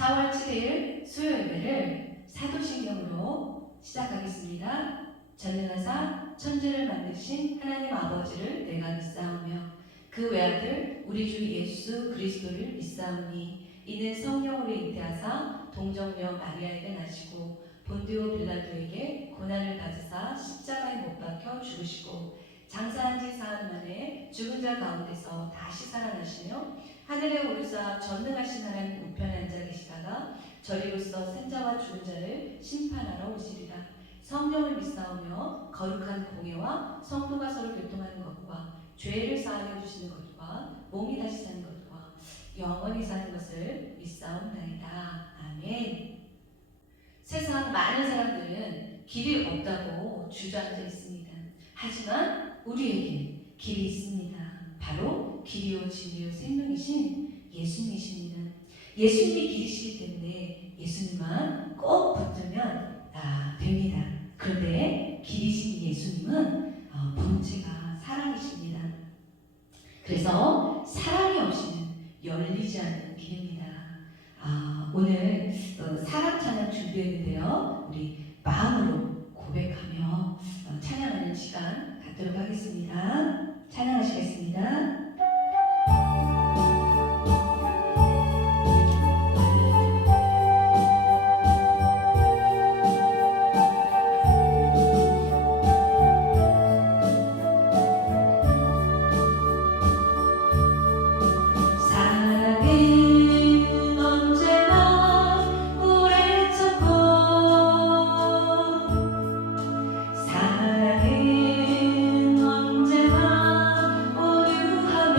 4월 7일 수요 예배를 사도신경으로 시작하겠습니다. 전능하사 천지를 만드신 하나님 아버지를 내가 믿사오며 그 외아들 우리 주 예수 그리스도를 믿사오니 이는 성령으로 잉태하사 동정녀 마리아에게 나시고 본디오 빌라도에게 고난을 받으사 십자가에 못 박혀 죽으시고 장사한 지 사흘 만에 죽은 자 가운데서 다시 살아나시며 하늘에 오르사 전능하신 하나님 우편에 앉아 계시다가 저리로서 생자와 죽은 자를 심판하러 오시리라. 성령을 믿사오며 거룩한 공예와 성도가 서로 교통하는 것과 죄를 사하여 주시는 것과 몸이 다시 사는 것과 영원히 사는 것을 믿사옵나이다. 아멘. 세상 많은 사람들은 길이 없다고 주저앉아 있습니다. 하지만 우리에게 길이 있습니다. 바로 길이요 진리요 생명이신 예수님이십니다. 예수님이 길이시기 때문에 예수님만 꼭 붙들면 됩니다. 그런데 길이신 예수님은 본체가 사랑이십니다. 그래서 사랑이 없이는 열리지 않는 길입니다. 오늘 사랑 찬양 준비했는데요. 우리 마음으로 고백하며 찬양하는 시간 갖도록 하겠습니다. 찬양하시겠습니다. 사랑은 언제나 오류하고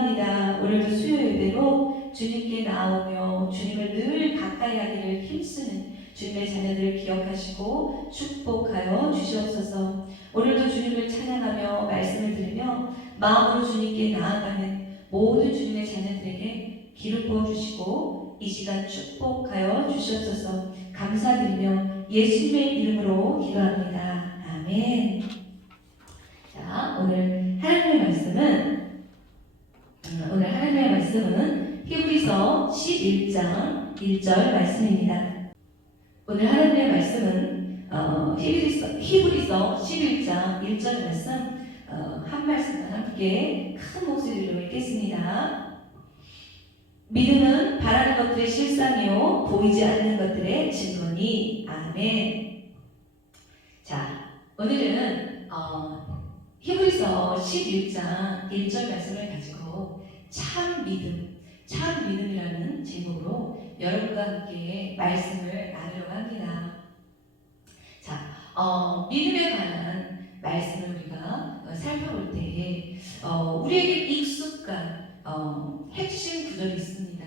감사합니다. 오늘도 수요 예배로 주님께 나오며 주님을 늘 가까이 하기를 힘쓰는 주님의 자녀들을 기억하시고 축복하여 주시옵소서. 오늘도 주님을 찬양하며 말씀을 들으며 마음으로 주님께 나아가는 모든 주님의 자녀들에게 기름 부어주시고 이 시간 축복하여 주시옵소서. 감사드리며 예수님의 이름으로 기도합니다. 아멘. 자, 오늘 하나님의 말씀은 히브리서 11장 1절 말씀입니다. 오늘 하나님의 말씀은 히브리서 11장 1절 말씀 한 말씀만 함께 큰 목소리로 읽겠습니다. 믿음은 바라는 것들의 실상이요 보이지 않는 것들의 증거니. 아멘. 자, 오늘은 히브리서 11장 1절 말씀을 가지고 참 믿음이라는 제목으로 여러분과 함께 말씀을 나누려고 합니다. 자, 믿음에 관한 말씀을 우리가 살펴볼 때 우리에게 익숙한 핵심 구절이 있습니다.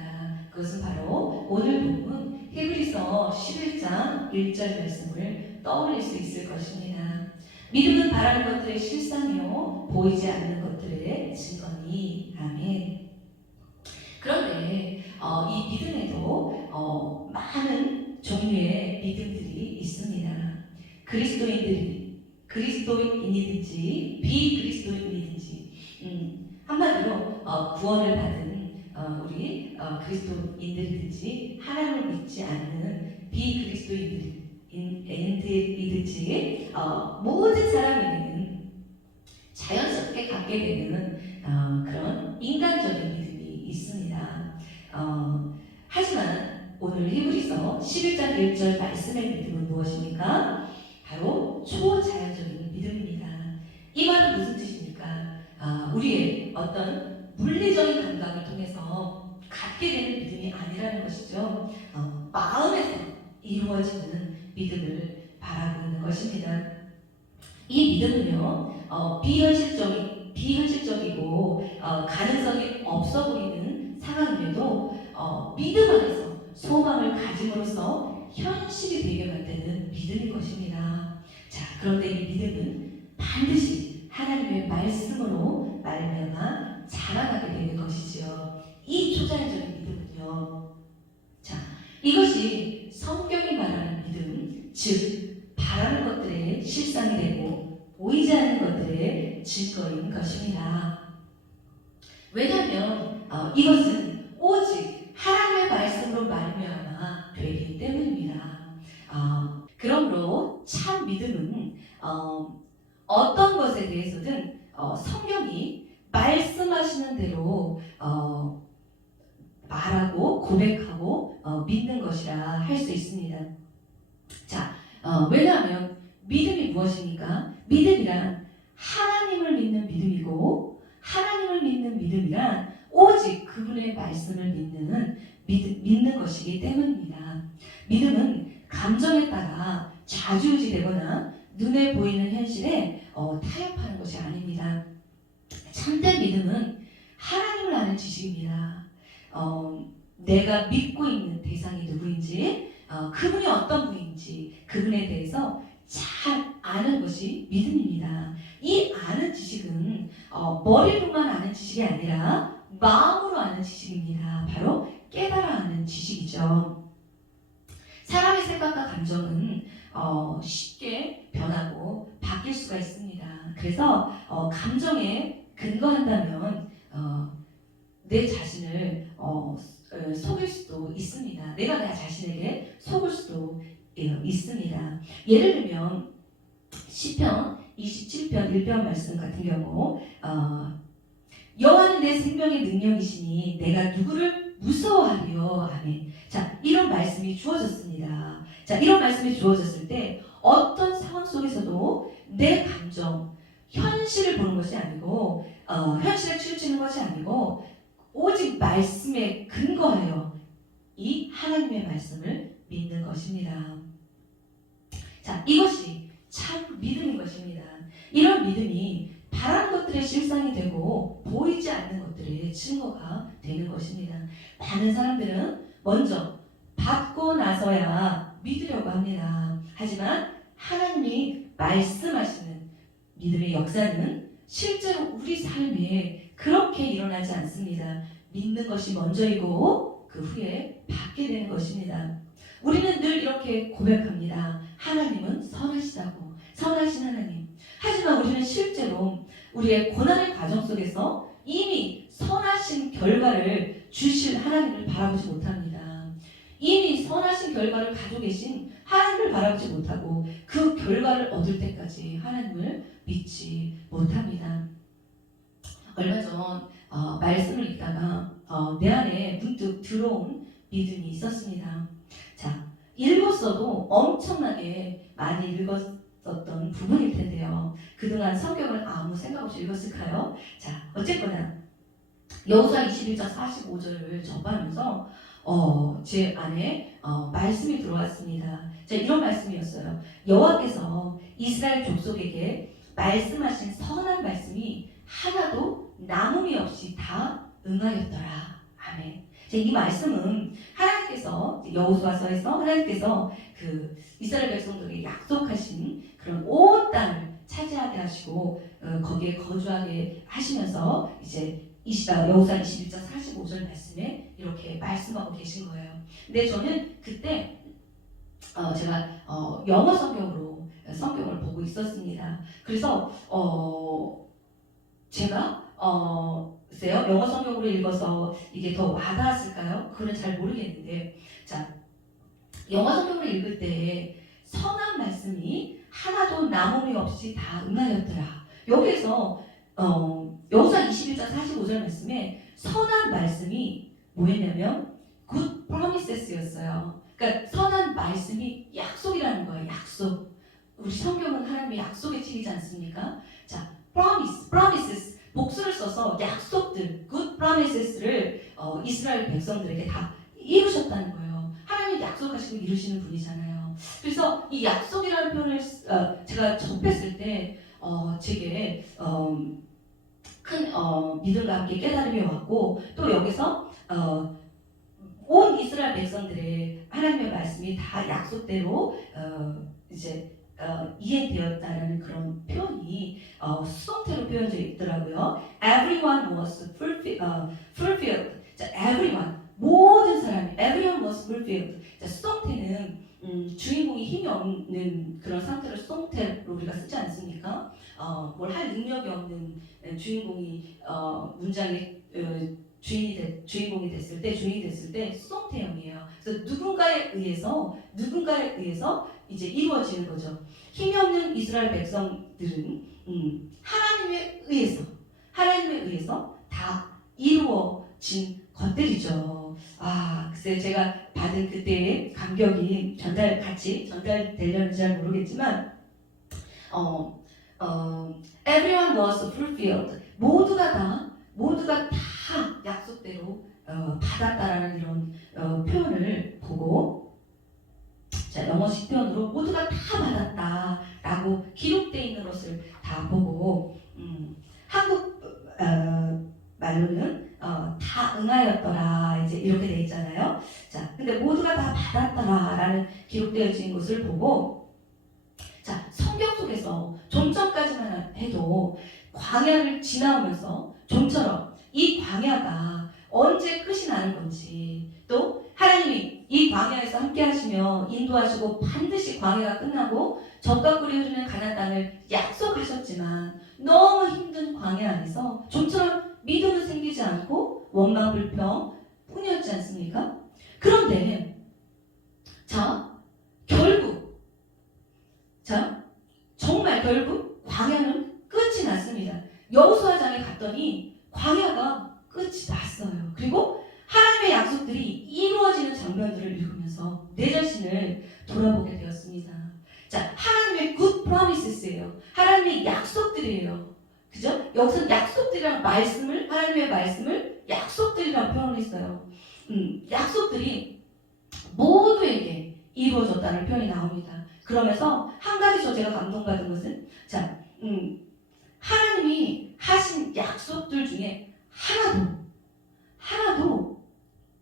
그것은 바로 오늘 본문 히브리서 11장 1절 말씀을 떠올릴 수 있을 것입니다. 믿음은 바라는 것들의 실상이요 보이지 않는 것들의 증거니. 아멘. 그런데 이 믿음에도 많은 종류의 믿음들이 있습니다. 그리스도인이든지 비그리스도인이든지 한마디로 구원을 받은 우리 그리스도인들이든지 하나님을 믿지 않는 비그리스도인들이든지 모든 사람에게는 자연스럽게 갖게 되는 그런 인간적인 믿음이 있습니다. 하지만 오늘 히브리서 11장 1절 말씀의 믿음은 무엇입니까? 바로 초자연적인 믿음입니다. 이 말은 무슨 뜻입니까? 우리의 어떤 물리적인 감각을 통해서 갖게 되는 믿음이 아니라는 것이죠. 마음에서 이루어지는 믿음을 바라고 있는 것입니다. 이 믿음은요, 비현실적이고 가능성이 없어 보이는 상황임에도 믿음 안에서 소망을 가짐으로써 현실이 되게 만드는 믿음인 것입니다. 자, 그런데 이 믿음은 반드시 하나님의 말씀으로 말미암아 자라나게 되는 것이지요. 이 초자연적인 믿음은요. 자, 이것이 성경이 말하는 믿음, 즉 바라는 것들의 실상이 되고 보이지 않는 것들의 증거인 것입니다. 왜냐하면 이것은 오직 하나님의 말씀으로 말미암아 되기 때문입니다. 그러므로 참 믿음은 어떤 것에 대해서든 성경이 말씀하시는 대로 말하고 고백하고 믿는 것이라 할 수 있습니다. 자, 왜냐하면 믿음이 무엇입니까? 믿음이란 하나님을 믿는 믿음이고 하나님을 믿는 믿음이란 오직 그분의 말씀을 믿는 것이기 때문입니다. 믿음은 감정에 따라 좌지우지되거나 눈에 보이는 현실에 타협하는 것이 아닙니다. 참된 믿음은 하나님을 아는 지식입니다. 내가 믿고 있는 대상이 누구인지, 그분이 어떤 분인지 그분에 대해서 잘 아는 것이 믿음입니다. 이 아는 지식은 머리로만 아는 지식이 아니라 마음으로 아는 지식입니다. 바로 깨달아 아는 지식이죠. 사람의 생각과 감정은 쉽게 변하고 바뀔 수가 있습니다. 그래서 감정에 근거한다면 내 자신을 속일 수도 있습니다. 내가 내 자신에게 속을 수도 있습니다. 예를 들면 시편 27편 1편 말씀 같은 경우 여호와는 내 생명의 능력이시니 내가 누구를 무서워하리요. 아멘. 자, 이런 말씀이 주어졌습니다. 자, 이런 말씀이 주어졌을 때 어떤 상황 속에서도 내 감정, 현실을 보는 것이 아니고 현실에 치우치는 것이 아니고 오직 말씀에 근거하여 이 하나님의 말씀을 믿는 것입니다. 자, 이것이 참 믿음인 것입니다. 이런 믿음이 바라는 것들의 실상이 되고 보이지 않는 것들의 증거가 되는 것입니다. 많은 사람들은 먼저 받고 나서야 믿으려고 합니다. 하지만 하나님이 말씀하시는 믿음의 역사는 실제로 우리 삶에 그렇게 일어나지 않습니다. 믿는 것이 먼저이고 그 후에 받게 되는 것입니다. 우리는 늘 이렇게 고백합니다. 하나님은 선하시다고, 선하신 하나님. 하지만 우리는 실제로 우리의 고난의 과정 속에서 이미 선하신 결과를 주실 하나님을 바라보지 못합니다. 이미 선하신 결과를 가지고 계신 하나님을 바라보지 못하고 그 결과를 얻을 때까지 하나님을 믿지 못합니다. 얼마 전 말씀을 읽다가 내 안에 문득 들어온 믿음이 있었습니다. 자, 읽었어도 엄청나게 많이 읽었었던 부분일 텐데요. 그동안 성경을 아무 생각 없이 읽었을까요? 자, 어쨌거나 여호수아 21장 45절을 접하면서 제 안에 말씀이 들어왔습니다. 자, 이런 말씀이었어요. 여호와께서 이스라엘 족속에게 말씀하신 선한 말씀이 하나도 남음이 없이 다 응하였더라. 아멘. 자, 이 말씀은 하나님께서 여호수아서에서 하나님께서 그 이스라엘 백성들에게 약속하신 그런 온 땅을 차지하게 하시고 거기에 거주하게 하시면서 이제 여호수아 21장 45절 말씀에 이렇게 말씀하고 계신 거예요. 근데 저는 그때 제가 영어 성경을 보고 있었습니다. 그래서 제가 글쎄요, 영어 성경으로 읽어서 이게 더 와닿았을까요? 그건 잘 모르겠는데, 자, 영어 성경을 읽을 때 선한 말씀이 하나도 남음이 없이 다 응하였더라. 여기에서 여호수아 21장 45절 말씀에 선한 말씀이 뭐였냐면 good promises였어요. 그러니까 선한 말씀이 약속이라는 거예요. 약속. 우리 성경은 하나님의 약속에 책이지 않습니까? 자, promises 복수를 써서 약속들, good promises를 이스라엘 백성들에게 다 이루셨다는 거예요. 하나님이 약속하시고 이루시는 분이잖아요. 그래서 이 약속이라는 표현을 제가 접했을 때 제게 큰 믿음과 함께 깨달음이 왔고, 또 여기서 온 이스라엘 백성들의 하나님의 말씀이 다 약속대로 이제 이해되었다는 그런 표현이 수동태로 표현되어 있더라고요. Everyone was fulfilled. 자, everyone, 모든 사람이 everyone was fulfilled. 자, 수동태는 주인공이 힘이 없는 그런 상태를 수동태로 우리가 쓰지 않습니까? 뭘 할 능력이 없는 주인공이 문장의 주인공이 됐을 때 수동태형이에요. 그래서 누군가에 의해서 이제 이루어지는 거죠. 힘이 없는 이스라엘 백성들은 하나님에 의해서 다 이루어진 것들이죠. 글쎄 제가 받은 그때의 감격이 같이 전달되려는지 잘 모르겠지만 everyone was fulfilled. 모두가 다 약속대로 받았다라는 이런 표현을 보고, 자, 영어식 표현으로 모두가 다 받았다라고 기록되어 있는 것을 다 보고, 한국 말로는 다 응하였더라 이제 이렇게 돼 있잖아요. 자, 근데 모두가 다 받았더라라는 기록되어진 것을 보고, 자, 성경 속에서 좀 전까지만 해도 광야를 지나오면서 좀처럼 이 광야가 언제 끝이 나는 건지, 또 하나님이 이 광야에서 함께 하시며 인도하시고 반드시 광야가 끝나고 젖과 꿀이 흐르는 가나안 땅을 약속하셨지만 너무 힘든 광야 안에서 좀처럼 믿음은 생기지 않고 원망 불평 뿐이었지 않습니까? 그런데 정말 결국 광야는 끝이 났습니다. 여호수아장에 갔더니 광야가 끝이 났어요. 그리고 하나님의 약속들이 이루어지는 장면들을 읽으면서 내 자신을 돌아보게 되었습니다. 자, 하나님의 good promises예요. 하나님의 약속들이에요. 그죠? 여기서 약속들이란 하나님의 말씀을 약속들이라고 표현했어요. 약속들이 모두에게 이루어졌다는 표현이 나옵니다. 그러면서 한 가지 제가 감동받은 것은, 자, 하나님이 하신 약속들 중에 하나도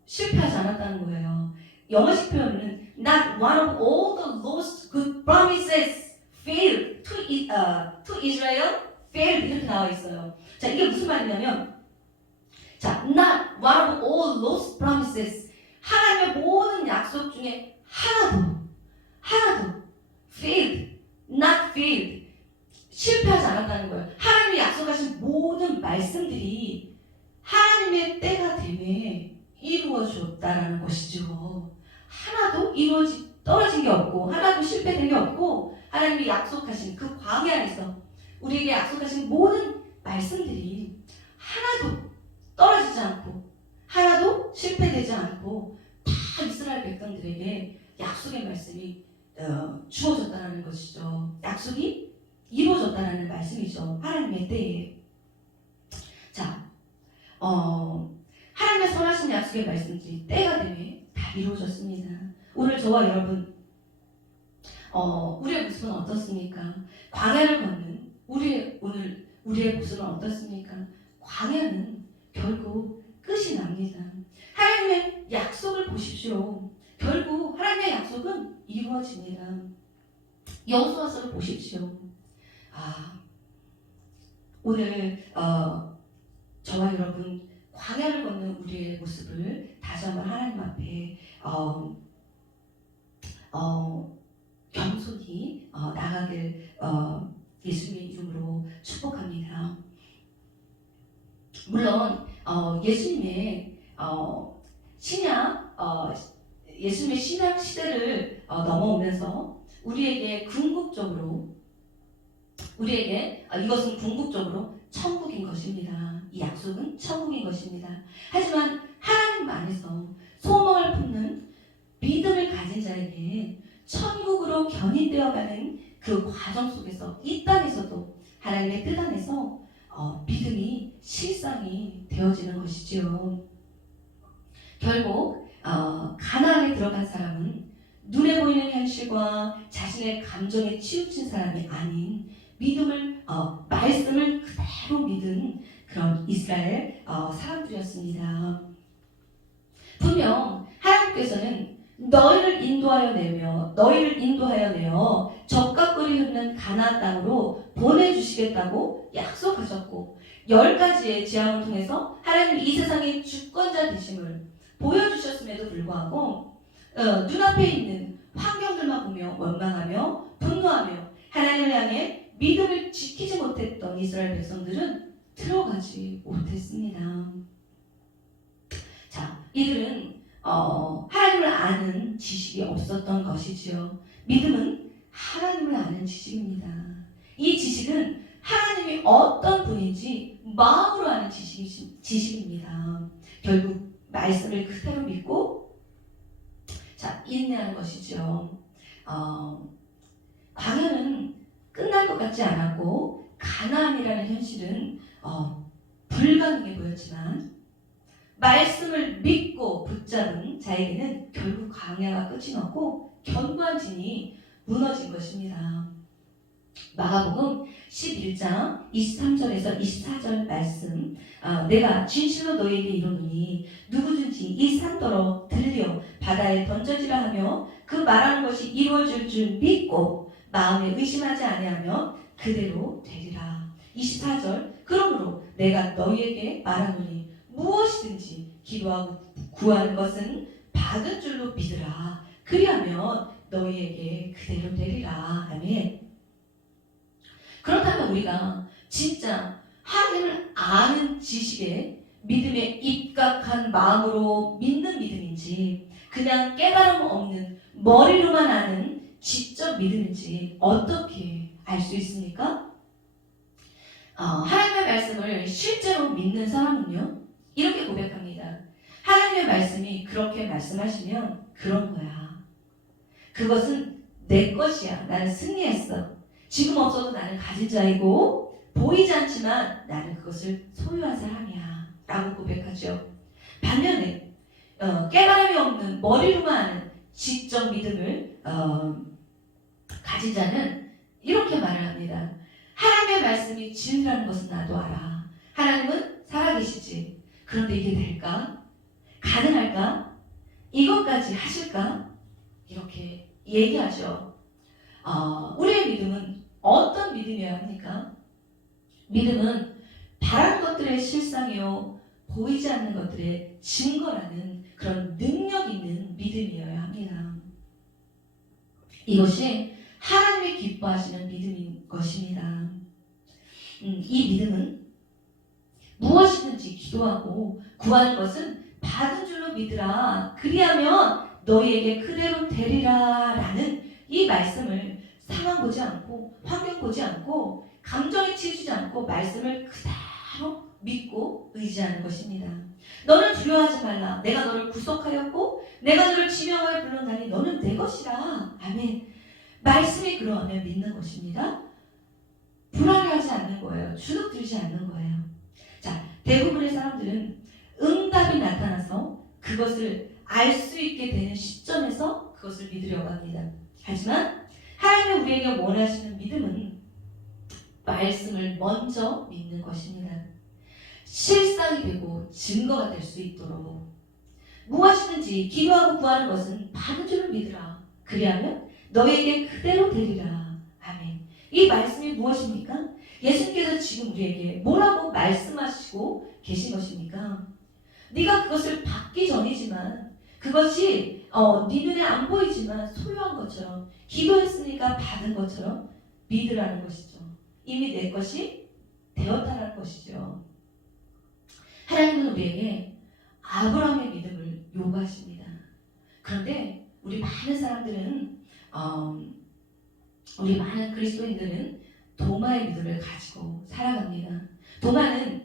실패하지 않았다는 거예요. 영어식 표현은 not one of all the Lord's good promises failed to Israel failed 이렇게 나와 있어요. 자, 이게 무슨 말이냐면 자, not one of all Lord's promises 하나님의 모든 약속 중에 하나도 failed, not failed 실패하지 않았다는 거예요. 하나님이 약속하신 모든 말씀들이 하나님의 때가 되매 이루어졌다라는 것이죠. 하나도 떨어진 게 없고 하나도 실패된 게 없고 하나님이 약속하신 그 광야 안에서 우리에게 약속하신 모든 말씀들이 하나도 떨어지지 않고 하나도 실패되지 않고 다 이스라엘 백성들에게 약속의 말씀이 주어졌다는 것이죠. 약속이 이루어졌다는 말씀이죠. 하나님의 때에. 자, 하나님의 선하신 약속의 말씀들이 때가 되면 다 이루어졌습니다. 오늘 저와 여러분, 우리의 모습은 어떻습니까? 광야를 걷는 우리의 모습은 어떻습니까? 광야는 결국 끝이 납니다. 하나님의 약속을 보십시오. 결국 하나님의 약속은 이루어집니다. 여호수아서를 보십시오. 오늘 저와 여러분 광야를 걷는 우리의 모습을 다시 한번 하나님 앞에 겸손히 나가길 예수님의 이름으로 축복합니다. 물론 예수님의 신약 시대를 넘어오면서 우리에게 이것은 궁극적으로 천국인 것입니다. 이 약속은 천국인 것입니다. 하지만 하나님 안에서 소망을 품는 믿음을 가진 자에게 천국으로 견인되어가는 그 과정 속에서 이 땅에서도 하나님의 뜻 안에서 믿음이 실상이 되어지는 것이지요. 결국 가나안에 들어간 사람은 눈에 보이는 현실과 자신의 감정에 치우친 사람이 아닌 말씀을 그대로 믿은 그런 이스라엘 사람들이었습니다. 분명 하나님께서는 너희를 인도하여 내어 젖과 꿀이 흐르는 가나안 땅으로 보내주시겠다고 약속하셨고 10가지의 재앙을 통해서 하나님이 이 세상의 주권자 되심을 보여주셨음에도 불구하고 눈앞에 있는 환경들만 보며 원망하며 분노하며 하나님을 향해 믿음을 지키지 못했던 이스라엘 백성들은 들어가지 못했습니다. 자, 이들은 하나님을 아는 지식이 없었던 것이지요. 믿음은 하나님을 아는 지식입니다. 이 지식은 하나님이 어떤 분인지 마음으로 아는 지식입니다. 결국 말씀을 그대로 믿고 인내하는 것이죠. 광야는 끝날 것 같지 않았고 가나안이라는 현실은 불가능해 보였지만 말씀을 믿고 붙잡은 자에게는 결국 광야가 끝이 났고 견고한 진이 무너진 것입니다. 마가복음 11장 23절에서 24절 말씀 내가 진실로 너희에게 이르노니 누구든지 이 산더러 들려 바다에 던져지라 하며 그 말하는 것이 이루어질 줄 믿고 마음에 의심하지 아니하면 그대로 되리라. 24절 그러므로 내가 너희에게 말하노니 무엇이든지 기도하고 구하는 것은 받은 줄로 믿으라. 그리하면 너희에게 그대로 되리라. 아멘. 그렇다면 우리가 진짜 하나님을 아는 지식에 믿음에 입각한 마음으로 믿는 믿음인지 그냥 깨달음 없는 머리로만 아는 지적 믿음인지 어떻게 알 수 있습니까? 하나님의 말씀을 실제로 믿는 사람은요 이렇게 고백합니다. 하나님의 말씀이 그렇게 말씀하시면 그런 거야. 그것은 내 것이야. 나는 승리했어. 지금 없어도 나는 가진 자이고 보이지 않지만 나는 그것을 소유한 사람이야 라고 고백하죠. 반면에 깨달음이 없는 머리로만 아는 지적 믿음을 가진 자는 이렇게 말을 합니다. 하나님의 말씀이 진리라는 것은 나도 알아. 하나님은 살아계시지. 그런데 이게 될까? 가능할까? 이것까지 하실까? 이렇게 얘기하죠. 우리의 믿음은 어떤 믿음이어야 합니까? 믿음은 바라는 것들의 실상이요 보이지 않는 것들의 증거라는 그런 능력 있는 믿음이어야 합니다. 이것이 하나님이 기뻐하시는 믿음인 것입니다. 이 믿음은 무엇이든지 기도하고 구하는 것은 받은 줄로 믿으라. 그리하면 너희에게 그대로 되리라 라는 이 말씀을 상황 보지 않고 환경 보지 않고 감정에 치우치지 않고 말씀을 그대로 믿고 의지하는 것입니다. 너는 두려워하지 말라. 내가 너를 구속하였고 내가 너를 지명하여 불렀나니 너는 내 것이라. 아멘. 말씀이 그러하면 믿는 것입니다. 불안해하지 않는 거예요. 주눅들지 않는 거예요. 자, 대부분의 사람들은 응답이 나타나서 그것을 알 수 있게 되는 시점에서 그것을 믿으려고 합니다. 하지만 하나님이 우리에게 원하시는 믿음은 말씀을 먼저 믿는 것입니다. 실상이 되고 증거가 될 수 있도록 무엇이든지 기도하고 구하는 것은 받은 줄을 믿으라. 그리하면 너에게 그대로 되리라. 아멘. 이 말씀이 무엇입니까? 예수님께서 지금 우리에게 뭐라고 말씀하시고 계신 것입니까? 네가 그것을 받기 전이지만 그것이 네 눈에 안 보이지만 소유한 것처럼 기도했으니까 받은 것처럼 믿으라는 것이죠. 이미 내 것이 되었다는 것이죠. 하나님은 우리에게 아브라함의 믿음을 요구하십니다. 그런데 우리 많은 사람들은 우리 많은 그리스도인들은 도마의 믿음을 가지고 살아갑니다. 도마는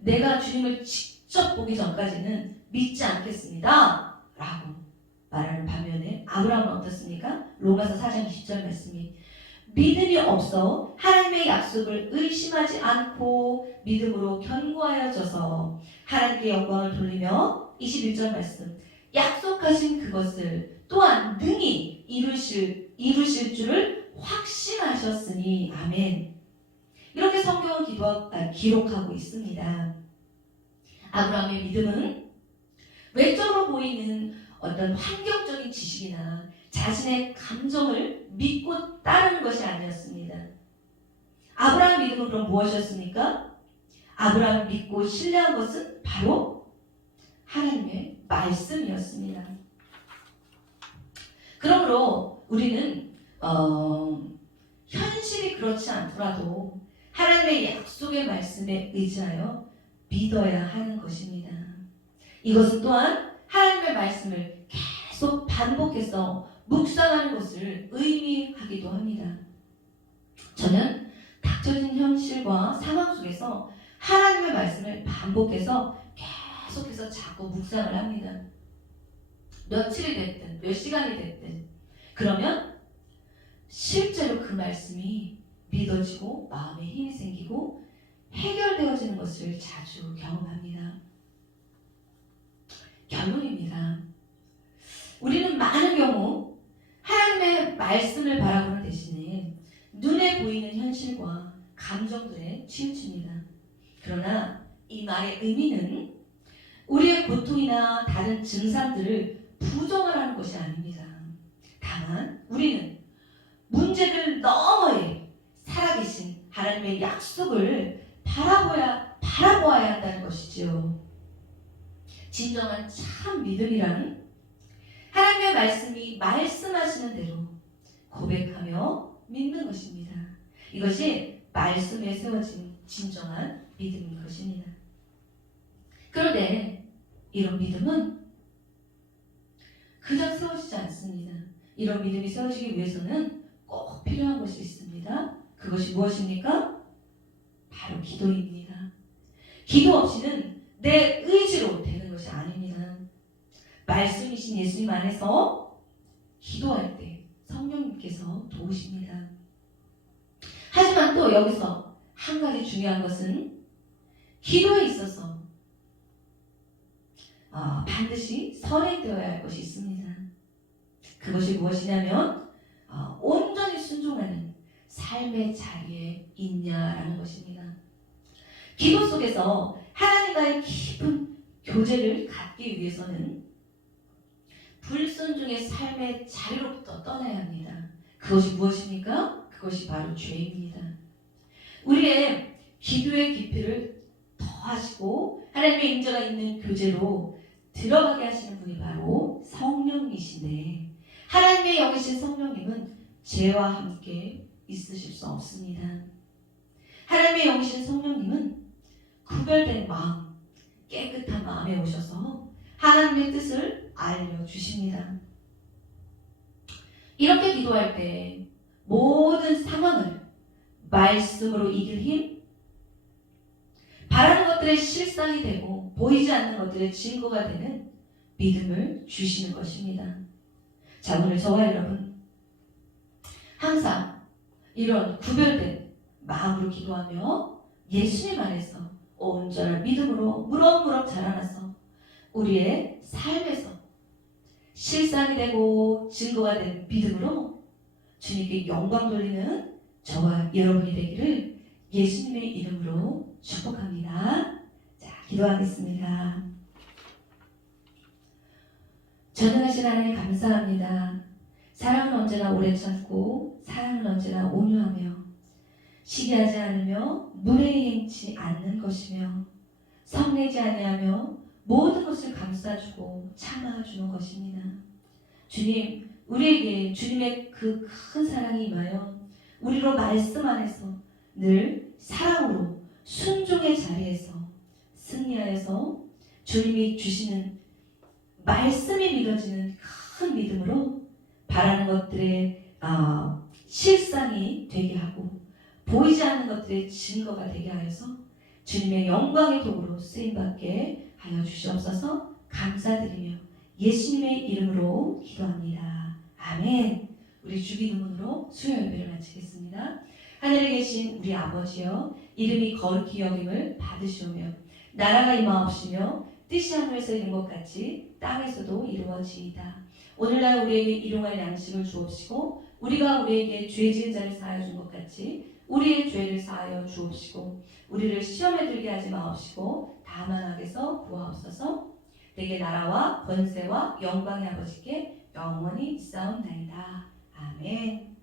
내가 주님을 직접 보기 전까지는 믿지 않겠습니다 라고 말하는 반면에 아브라함은 어떻습니까? 로마서 4장 20절 말씀이 믿음이 없어 하나님의 약속을 의심하지 않고 믿음으로 견고하여져서 하나님께 영광을 돌리며 21절 말씀 약속하신 그것을 또한 능히 이루실 줄을 확신하셨으니 아멘. 이렇게 성경은 기록하고 있습니다. 아브라함의 믿음은 외적으로 보이는 어떤 환경적인 지식이나 자신의 감정을 믿고 따르는 것이 아니었습니다. 아브라함 믿음은 그럼 무엇이었습니까? 아브라함을 믿고 신뢰한 것은 바로 하나님의 말씀이었습니다. 그러므로 우리는 현실이 그렇지 않더라도 하나님의 약속의 말씀에 의지하여 믿어야 하는 것입니다. 이것은 또한 하나님의 말씀을 계속 반복해서 묵상하는 것을 의미하기도 합니다. 저는 닥쳐진 현실과 상황 속에서 하나님의 말씀을 반복해서 계속해서 자꾸 묵상을 합니다. 며칠이 됐든 몇 시간이 됐든 그러면 실제로 그 말씀이 믿어지고 마음에 힘이 생기고 해결되어지는 것을 자주 경험합니다. 결론입니다. 우리는 많은 경우 하나님의 말씀을 바라보는 대신에 눈에 보이는 현실과 감정들에 치우칩니다. 그러나 이 말의 의미는 우리의 고통이나 다른 증상들을 부정을 하는 것이 아닙니다. 다만 우리는 문제를 너머에 살아계신 하나님의 약속을 바라보아야 한다는 것이죠. 진정한 참 믿음이란 하나님의 말씀이 말씀하시는 대로 고백하며 믿는 것입니다. 이것이 말씀에 세워진 진정한 믿음인 것입니다. 그런데 이런 믿음은 그냥 세워지지 않습니다. 이런 믿음이 세워지기 위해서는 꼭 필요한 것이 있습니다. 그것이 무엇입니까? 바로 기도입니다. 기도 없이는 내 의지로 되는 것이 아닙니다. 말씀이신 예수님 안에서 기도할 때 성령님께서 도우십니다. 하지만 또 여기서 한 가지 중요한 것은 기도에 있어서 반드시 선행되어야 할 것이 있습니다. 그것이 무엇이냐면 온전히 순종하는 삶의 자리에 있냐라는 것입니다. 기도 속에서 하나님과의 깊은 교제를 갖기 위해서는 불순종의 삶의 자리로부터 떠나야 합니다. 그것이 무엇입니까? 그것이 바로 죄입니다. 우리의 기도의 깊이를 더하시고 하나님의 임재가 있는 교제로 들어가게 하시는 분이 바로 성령이신데, 하나님의 영이신 성령님은 죄와 함께 있으실 수 없습니다. 하나님의 영이신 성령님은 구별된 마음, 깨끗한 마음에 오셔서 하나님의 뜻을 알려주십니다. 이렇게 기도할 때 모든 상황을 말씀으로 이길 힘, 바라는 것들의 실상이 되고 보이지 않는 것들의 증거가 되는 믿음을 주시는 것입니다. 자, 오늘 저와 여러분 항상 이런 구별된 마음으로 기도하며 예수님 안에서 온전한 믿음으로 무럭무럭 자라나서 우리의 삶에서 실상이 되고 증거가 되는 믿음으로 주님께 영광 돌리는 저와 여러분이 되기를 예수님의 이름으로 축복합니다. 자, 기도하겠습니다. 전능하신 하나님 감사합니다. 사랑은 언제나 오래 참고 사랑은 언제나 온유하며 시기하지 않으며 무례행치 않는 것이며 성내지 아니하며 모든 것을 감싸주고 참아주는 것입니다. 주님, 우리에게 주님의 그 큰 사랑이 임하여 우리로 말씀 안에서 늘 사랑으로 순종의 자리에서 승리하여서 주님이 주시는 말씀이 믿어지는 큰 믿음으로 바라는 것들의 실상이 되게 하고 보이지 않는 것들의 증거가 되게 하여서 주님의 영광의 도구로 쓰임받게 하여 주시옵소서. 감사드리며 예수님의 이름으로 기도합니다. 아멘. 우리 주기도문으로 수요 예배를 마치겠습니다. 하늘에 계신 우리 아버지여, 이름이 거룩히 여김을 받으시오며 나라가 임하옵시며 뜻이 하늘에서 이룬 것 같이 땅에서도 이루어지이다. 오늘날 우리에게 일용할 양식을 주옵시고 우리가 우리에게 죄 지은 자를 사하여 준 것 같이 우리의 죄를 사하여 주옵시고 우리를 시험에 들게 하지 마옵시고 다만 악에서 구하옵소서. 내게 나라와 권세와 영광의 아버지께 영원히 있사옵나이다. 아멘.